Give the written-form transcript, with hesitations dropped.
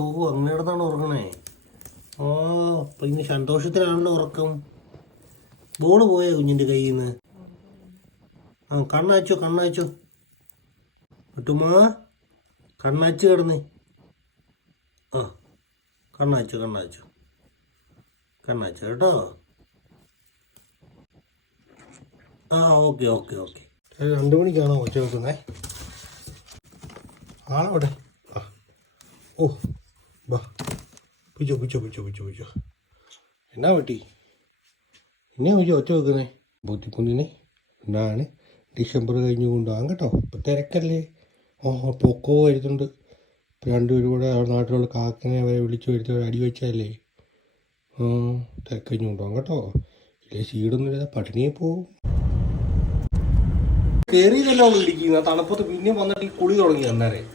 ഓ അങ്ങനെടുത്താണ് ഉറങ്ങണേ. ഓ അപ്പം ഇന്ന് സന്തോഷത്തിലാണല്ലോ ഉറക്കം. ബോള് പോയോ കുഞ്ഞിൻ്റെ കയ്യിൽ നിന്ന്? ആ കണ്ണാച്ചോ കണ്ണാച്ചോ പറ്റുമാ, കണ്ണാച്ചു കിടന്ന്. ആ കണ്ണാച്ചു കണ്ണാച്ചു കണ്ണാച്ചു കേട്ടോ. ആ ഓക്കെ ഓക്കെ ഓക്കെ. 2 മണിക്കാണോ ഒച്ച വെക്കുന്നേ? ആളവിടെ. ആ ഓ ബാ പിച്ചോ പിച്ചോ പിച്ചോ പിച്ചോ പിച്ചോ. എന്നാ പറ്റി? എന്നെ പിച്ചോ ഒച്ച വെക്കുന്നേ? ബുദ്ധിമുട്ടിനെ എന്നാണ് ഡിസംബർ കഴിഞ്ഞ് കൊണ്ടുപോകാം കേട്ടോ. ഇപ്പം തിരക്കല്ലേ. പൊക്കോ വരുന്നുണ്ട്. ഇപ്പം രണ്ടുപേരും കൂടെ നാട്ടിലുള്ള കാക്കനെ അവരെ വിളിച്ച് വരുത്തി അടി വെച്ചല്ലേ. തിരക്കഴിഞ്ഞ് കൊണ്ടുപോകാം കേട്ടോ. ഇല്ലേ സീഡൊന്നുമില്ല, പട്ടിണിയെ പോവും. കയറിയതല്ലോ ഇടിക്കുന്ന തണുപ്പത്ത്. പിന്നെ വന്നിട്ട് ഈ കുളി തുടങ്ങി അന്നേരം.